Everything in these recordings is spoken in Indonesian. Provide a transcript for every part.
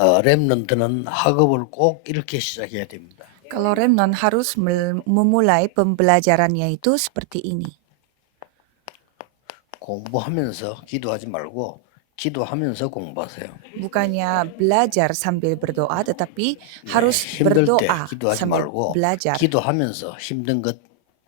렘넌트는 학업을 꼭 이렇게 시작해야 됩니다. Kalau remnon harus memulai pembelajarannya itu seperti ini. 공부하면서 기도하지 말고 기도하면서 공부하세요. Bukannya belajar sambil berdoa, tetapi harus 힘들 때 berdoa 기도하지 sambil 말고 belajar. 기도하면서 힘든 것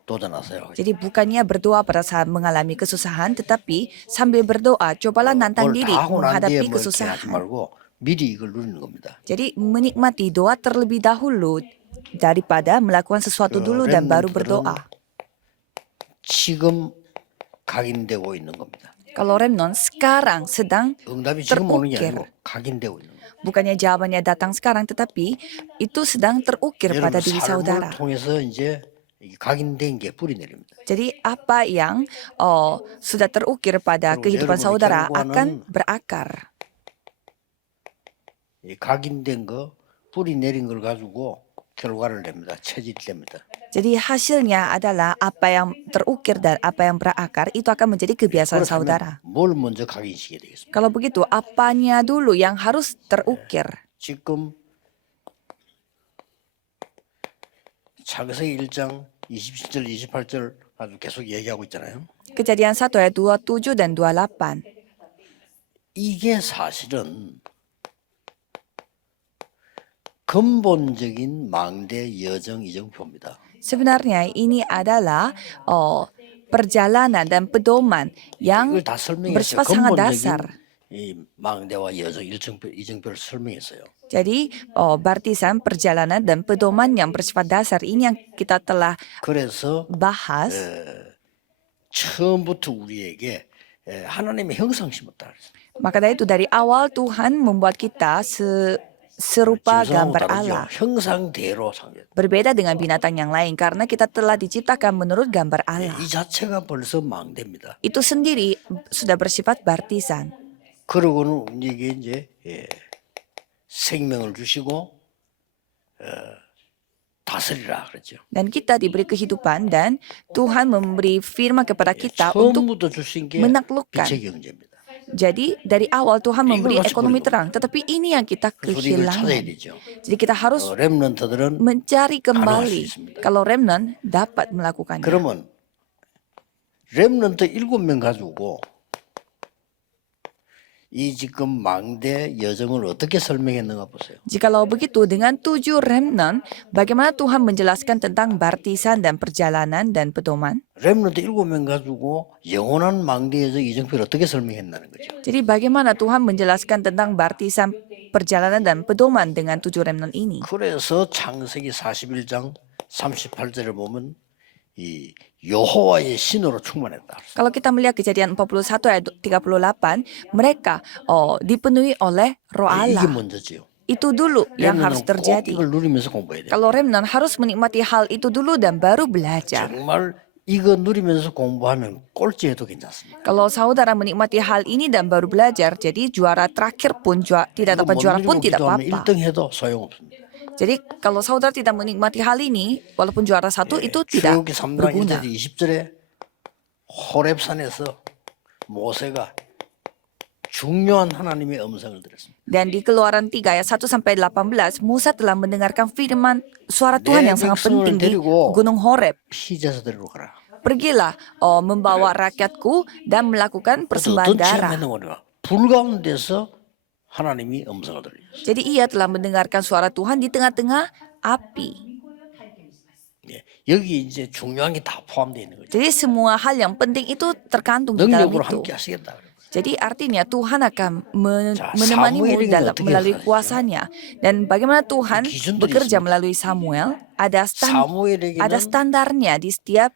도전하세요. Jadi bukannya berdoa pada saat mengalami kesusahan, tetapi sambil berdoa, cobalah nantang 뭘 diri 다 하고 난 뒤에 menghadapi 뭐 이렇게 하지 kesusahan. 말고 미리 이걸 누리는 겁니다. Jadi menikmati doa terlebih dahulu daripada melakukan sesuatu dulu dan baru berdoa. 지금 각인되고 있는 겁니다. Kalau remnon sekarang sedang 응답이 지금 오는 게 terukir. 아니고 각인되고 있는 겁니다. Bukannya jawabannya datang sekarang, tetapi itu sedang terukir pada 여러분 diri saudara. 삶을 통해서 이제 각인된 게 뿌리 내립니다. Jadi apa yang sudah terukir pada kehidupan saudara akan berakar. 이 각인된 거 뿌리 내린 걸 가지고 결과를 냅니다. 체질이 됩니다. Jadi hasilnya adalah apa yang terukir dan apa yang berakar itu akan menjadi kebiasaan saudara. 뭘 먼저 각인시켜야 되겠습니까? Kalau begitu, apanya dulu yang harus terukir? 지금 창세기 1장 27절 28절 아주 계속 얘기하고 있잖아요. Kejadian 1 ayat 27 dan 28. 이게 사실은 근본적인 망대 여정 이정표입니다. Sebenarnya ini adalah perjalanan dan pedoman yang 이걸 다 설명했어요. bersifat sangat dasar. 이 망대와 여정 이정표를 설명했어요. Jadi baptisan, perjalanan dan pedoman yang bersifat dasar ini yang kita telah 그래서 bahas. 처음부터 우리에게 하나님의 형상 심었다. Maka dari itu dari awal Tuhan membuat kita serupa gambar Allah. 형상대로 상대. Berbeda dengan binatang yang lain karena kita telah diciptakan menurut gambar Allah. 이 자체가 벌써 망대입니다. Itu sendiri sudah bersifat baptisan. 그러고는 우리에게 이제 생명을 주시고 다스리라 그랬죠. Dan kita diberi kehidupan dan Tuhan memberi firman kepada kita untuk 처음부터 주신 게 menaklukkan. 빛의 경제입니다. Jadi dari awal Tuhan memberi ekonomi terang, tetapi ini yang kita 그래서 이걸 찾아야 kehilangan. 되죠. Jadi kita harus 렘넌트들은 mencari kembali. 있습니다. Kalau remnant dapat melakukannya. 그러면 렘넌트 7명 가지고 이 지금 망대 여정을 어떻게 설명했는가 보세요. Jikalau begitu, dengan 7 remnant, bagaimana Tuhan menjelaskan tentang baptisan dan perjalanan dan pedoman? 렘넌트 7명 가지고 영원한 망대 여정 이정표를 어떻게 설명했나는 거죠. Jadi bagaimana Tuhan menjelaskan tentang baptisan, perjalanan dan pedoman dengan 7 remnant ini? 그래서 창세기 41장 38절을 보면 이 여호와의 신으로 충만했다. Kalau kita melihat kejadian 41 ayat 38, mereka dipenuhi oleh roh 이게 Allah. 먼저지요. Itu dulu yang harus 렘넌트는 꼭 terjadi. 이걸 누리면서 공부해야 돼요. Kalau remnant harus menikmati hal itu dulu dan baru belajar. 정말 이거 누리면서 공부하면 꼴찌해도 괜찮습니다. Kalau saudara menikmati hal ini dan baru belajar, jadi juara terakhir pun tidak dapat juara pun tidak apa-apa. 1등 해도 소용없습니다. Jadi kalau saudara tidak menikmati hal ini, walaupun juara 1 itu tidak 출애굽기 3장 berguna. 1절 20절에 호렙산에서 모세가 중요한 하나님의 음성을 들었습니다. Dan di Keluaran 3 ayat 1 sampai 18, Musa telah mendengarkan firman suara Tuhan yang sangat penting di Gunung Horeb. 피제사 드리러 가라. Pergilah membawa rakyatku dan melakukan persembahan darah. 불 가운데서 하나님이 음성을 들려요. Jadi ia telah mendengarkan suara Tuhan di tengah-tengah api. 여기 이제 중요한 게 다 포함되어 있는 거죠. Jadi semua hal yang penting itu terkandung di dalam 능력으로 itu. 함께 하시겠다. Jadi artinya Tuhan akan menemanimu melalui kuasanya. Dan bagaimana Tuhan bekerja melalui Samuel, ada standarnya di setiap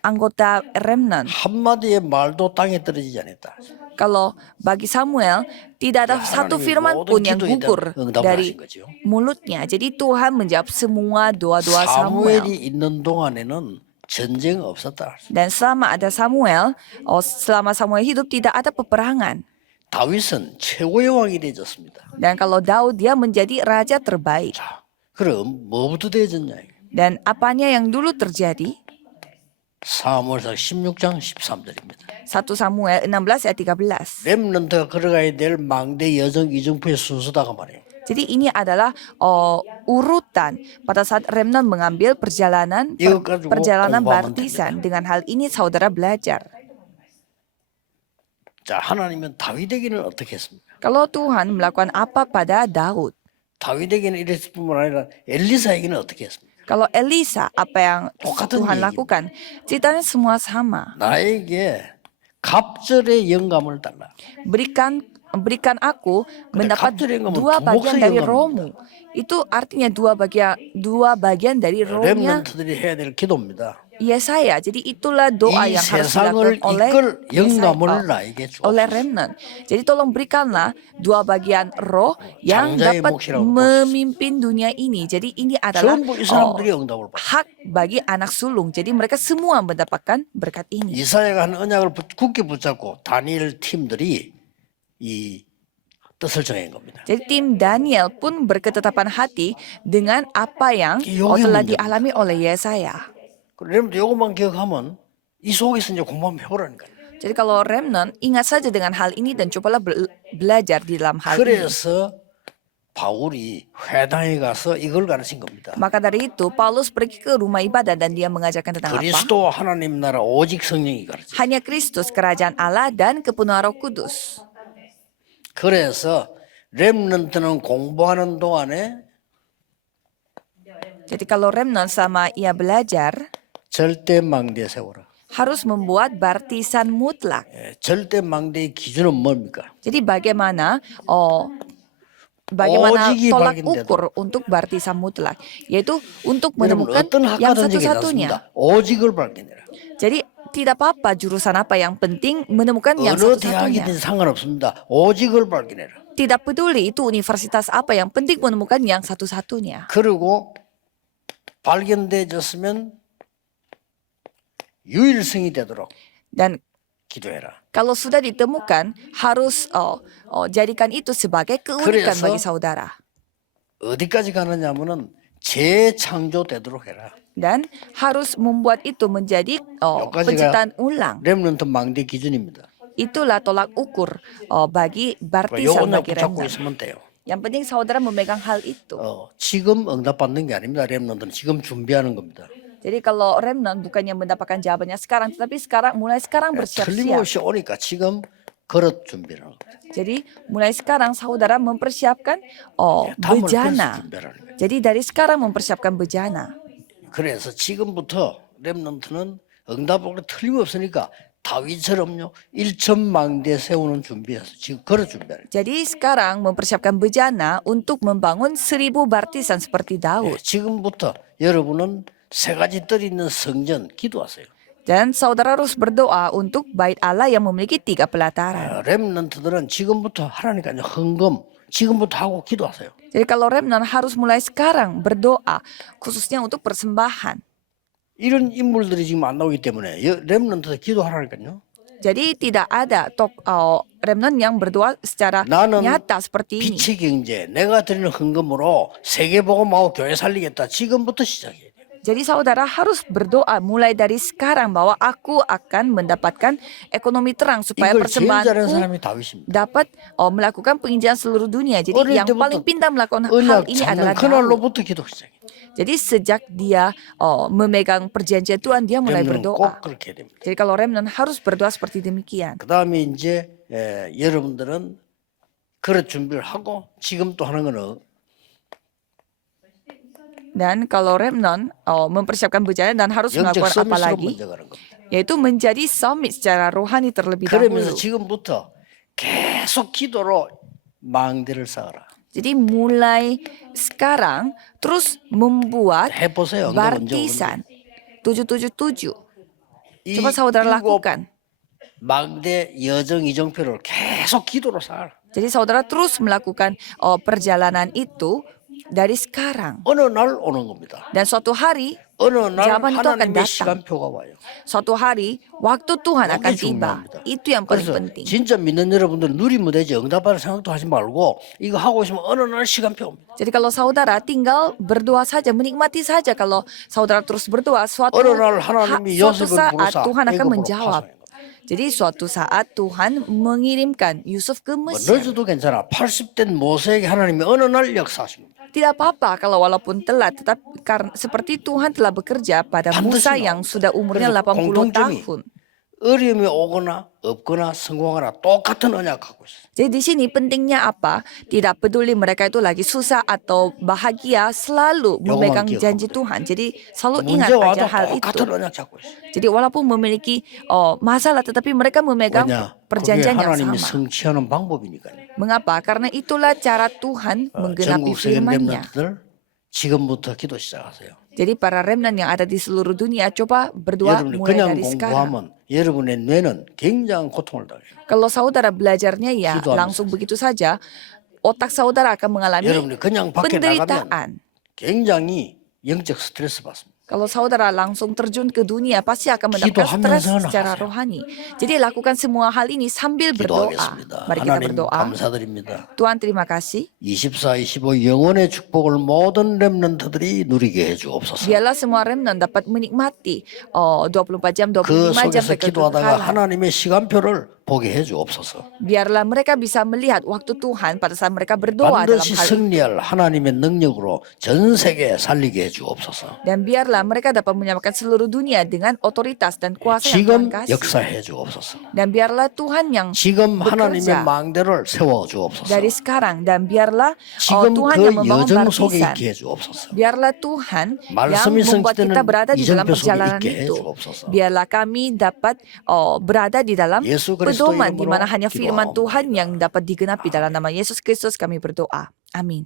anggota remnant. 한마디의 말도 땅에 떨어지지 않았다. Kalau bagi Samuel, tidak ada satu firman pun yang gugur dari mulutnya. Jadi Tuhan menjawab semua doa-doa Samuel. 사무엘이 있는 동안에는 전쟁 없었다. Dan selama ada Samuel, selama Samuel hidup tidak ada peperangan. 다윗은 최고의 왕이 되었습니다. Dan kalau Daud, dia menjadi raja terbaik. 자, 그럼 뭐부터 되어졌냐? Dan apanya yang dulu terjadi? 사무엘상 16장 13절입니다. 1 Samuel 16 ayat 13. 렘넌트가 걸어가야 될 망대 여정 이정표의 순서다가 말이에요. Jadi ini adalah urutan pada saat remnant mengambil perjalanan 이것 가지고 perjalanan 공부하면 baptisan. Dengan hal ini saudara belajar. 자, 하나님은 다윗에게는 어떻게 했습니까? Kalau Tuhan melakukan apa pada Daud? 다윗에게는 이랬을 뿐만 아니라 엘리사에게는 어떻게 했습니까? Kalau Elisa, apa yang 똑같은 Tuhan 얘기입니다. lakukan? Ceritanya semua sama. 나에게 갑절의 영감을 달라. Berikan aku mendapat 갑절의 영감은 dua 두 bagian 몫의 dari 영감입니다. rohmu. Itu artinya dua bagian dari rohnya 렘넌트들이 해야 될 기도입니다. Yesaya. Jadi itulah doa 이 yang harus 세상을 dilakukan oleh 이끌 Yesaya, 영감을 나에게 oleh 주옵소서. remnant. Jadi tolong berikanlah dua bagian roh yang 장자의 dapat 몫이라고 memimpin dunia ini. Jadi ini adalah 전부 이 사람들이 응답을 받아. hak bagi anak sulung. Jadi mereka semua mendapatkan berkat ini. 이사야가 한 언약을 굳게 붙잡고 다니엘 팀들이 이 뜻을 정한 겁니다. Jadi tim Daniel pun berketetapan hati dengan apa yang 요게 telah 문제입니다. dialami oleh Yesaya. 그럼 요것만 기억하면 이 속에서 이제 공부하면 해보라니까요. Jadi kalau remnant, ingat saja dengan hal ini dan cobalah belajar di dalam hal ini. 그래서 바울이 회당에 가서 이걸 가르친 겁니다. Maka dari itu, Paulus pergi ke rumah ibadah dan dia mengajarkan tentang apa? 그리스도 하나님 나라 오직 성령이 가르쳐. Hanya Kristus, kerajaan Allah dan kepenuhan Roh Kudus. 그래서 렘넌트는 공부하는 동안에 Jadi kalau remnant sama ia belajar, 절대 망대 세워라. harus membuat baptisan mutlak. 예, 절대 망대의 기준은 뭡니까? Jadi bagaimana 오직이 tolak 발견되도록. ukur untuk baptisan mutlak, yaitu untuk 여러분 menemukan 어떤 yang 학과든지 satu-satunya. 괜찮습니다. 오직을 발견해라. Jadi tidak apa-apa jurusan apa yang penting menemukan yang 어느 대학이든 satu-satunya. 상관없습니다. 오직을 발견해라. Tidak peduli itu universitas apa, yang penting menemukan yang satu-satunya. 그리고 발견되어졌으면 유일성이 되도록 Dan 기도해라. kalau sudah ditemukan, harus jadikan itu sebagai keunikan 그래서 bagi saudara. 어디까지 가느냐면은 재창조되도록 해라. Dan harus membuat itu menjadi 여기까지가 penciptaan ulang. 렘넌트 망대 기준입니다. Itulah tolak ukur bagi 요 baptisan 언약 bagi 붙잡고 remnant. 있으면 돼요. Yang penting saudara memegang hal itu. 지금 응답받는 게 아닙니다. 렘넌트는 지금 준비하는 겁니다. Jadi kalau remnant bukannya mendapatkan jawabannya sekarang, tetapi mulai sekarang bersiap-siap. 틀림없이 오니까 지금 그릇 준비를 하는 겁니다. Jadi mulai sekarang saudara mempersiapkan 담을 bejana. 그릇 준비하는 거예요. Jadi dari sekarang mempersiapkan bejana. 그래서 지금부터 렘넌트는 응답받고 틀림없으니까 다윗처럼요 1,000망대 세우는 준비해서 지금 그릇 준비하는 거예요. Jadi sekarang mempersiapkan bejana untuk membangun 1000 baptisan seperti Daud. 지금부터 여러분은 세 가지 뜰 있는 성전 기도하세요. Dan saudara harus berdoa untuk bait Allah yang memiliki 3 pelataran. 렘넌트들은 지금부터 하나님께 헌금 지금부터 하고 기도하세요. Jadi kalau remnant harus mulai sekarang berdoa, khususnya untuk persembahan. 이런 인물들이 지금 안 나오기 때문에 렘넌트들 기도하라니까요. Jadi tidak ada remnant yang berdoa secara 나는 nyata seperti ini. 빛의 경제 내가 드리는 헌금으로 세계복음하고 교회 살리겠다. 지금부터 시작해야 돼요. Jadi saudara harus berdoa mulai dari sekarang bahwa aku akan mendapatkan ekonomi terang supaya 이걸 제일 잘하는 persembahanku 사람이 다윗입니다. dapat melakukan penginjilan seluruh dunia. Jadi 어릴 yang 때부터 paling pintar melakukan hal 언약 ini 잡는 adalah Daud. 그날로부터 기도 시작해요. Jadi sejak dia memegang perjanjian Tuhan, dia mulai 렘넌은 꼭 berdoa. 그렇게 해야 됩니다. Jadi kalau remnant harus berdoa seperti demikian. 그 다음에 이제 여러분들은 그릇 준비를 하고 지금 또 하는 거는 Dan kalau remnant mempersiapkan bejana dan harus 영적 melakukan apa 서밋으로 lagi, 먼저 가는 겁니다. yaitu menjadi summit secara rohani terlebih 그러면서 dahulu. 지금부터 계속 기도로 망대를 쌓아라. Jadi mulai sekarang terus membuat 해보세요. baptisan 777. 이 Coba saudara 일곱 lakukan. 망대 여정 이정표를 계속 기도로 쌓아라. Jadi saudara terus melakukan perjalanan itu dari sekarang. 어느 날 오는 겁니다. Dan suatu hari, 어느 날 jawaban itu akan 하나님의 datang. 시간표가 와요. Suatu hari waktu Tuhan 이게 akan tiba. 중요합니다. Itu yang paling 그래서 penting. 진짜 믿는 여러분들 누리면 되지 응답받을 생각도 하지 말고 이거 하고 있으면 어느 날 시간표 옵니다. Jadi kalau saudara tinggal berdoa saja, menikmati saja. Kalau saudara terus berdoa, suatu 어느 날 하나님이 suatu 요셉을 saat 부르사 Tuhan akan 애굽으로 menjawab. 파송한 겁니다. Jadi suatu saat Tuhan mengirimkan Yusuf ke 뭐 Mesir. 늦어도 괜찮아. 80된 모세에게 하나님이 어느 날 역사하십니다. Tidak apa-apa kalau walaupun telat, tetapi karena seperti Tuhan telah bekerja pada Musa yang sudah umurnya 80 tahun. 어려움이 오거나 없거나 성공하거나 똑같은 언약 갖고 있어요. Jadi di sini pentingnya apa? Tidak peduli mereka itu lagi susah atau bahagia, selalu memegang janji Tuhan. Jadi selalu ingat 문제 와도 aja hal itu. 똑같은 언약 잡고 있어요. Jadi walaupun memiliki masalah, tetapi mereka memegang 왜냐? 그게 perjanjian yang 하나님이 sama. 성취하는 방법이니까요. Mengapa? Karena itulah cara Tuhan menggenapi 전국 세계 firman-Nya. 렘넌트들 지금부터 기도 시작하세요. Jadi para remnant yang ada di seluruh dunia, coba berdoa 여러분이 mulai 그냥 dari sekarang. 공부하면 여러분의 뇌는 굉장한 고통을 당해요. Kalau saudara belajarnya ya Gidoan langsung begitu saja, otak saudara akan mengalami 여러분이 그냥 밖에 나가면 penderitaan. 굉장히 영적 스트레스 받습니다. Kalau saudara langsung terjun ke dunia, pasti akan mendapatkan stres 기도하면서 secara 나가세요. rohani. Jadi lakukan semua hal ini sambil berdoa. 기도하겠습니다. Mari kita 하나님 berdoa. 감사드립니다. Tuhan terima kasih. 24, 25 영원의 축복을 모든 렘넌트들이 누리게 해주옵소서. Biarlah semua remnant dapat menikmati 24 jam, 그 25 jam 속에서 기도하다가 kekekalan. 하나님의 시간표를 보게 해주옵소서. Biarlah mereka bisa melihat waktu Tuhan pada saat mereka berdoa dalam 반드시 hal itu. 승리할 하나님의 능력으로 전 세계에 살리게 해주옵소서. Dan biarlah mereka dapat menyamakan seluruh dunia dengan otoritas dan kuasa yang Tuhan 지금 kasih. 역사해 주옵소서. Dan biarlah Tuhan yang 지금 하나님의 bekerja 망대를 세워 주옵소서. dari sekarang. Dan biarlah 지금 Tuhan 그 yang membangun 여정 속에 barisan. 있게 해주옵소서. Biarlah Tuhan yang 말씀이 membuat kita 성취되는 berada di dalam 이정표 속에 perjalanan 있게 itu. 해주옵소서. Biarlah kami dapat berada di dalam 예수 그리스도 pedoman di mana 이름으로 hanya firman 기도하옵나이다. Tuhan yang dapat digenapi. Dalam nama Yesus Kristus kami berdoa. Amin.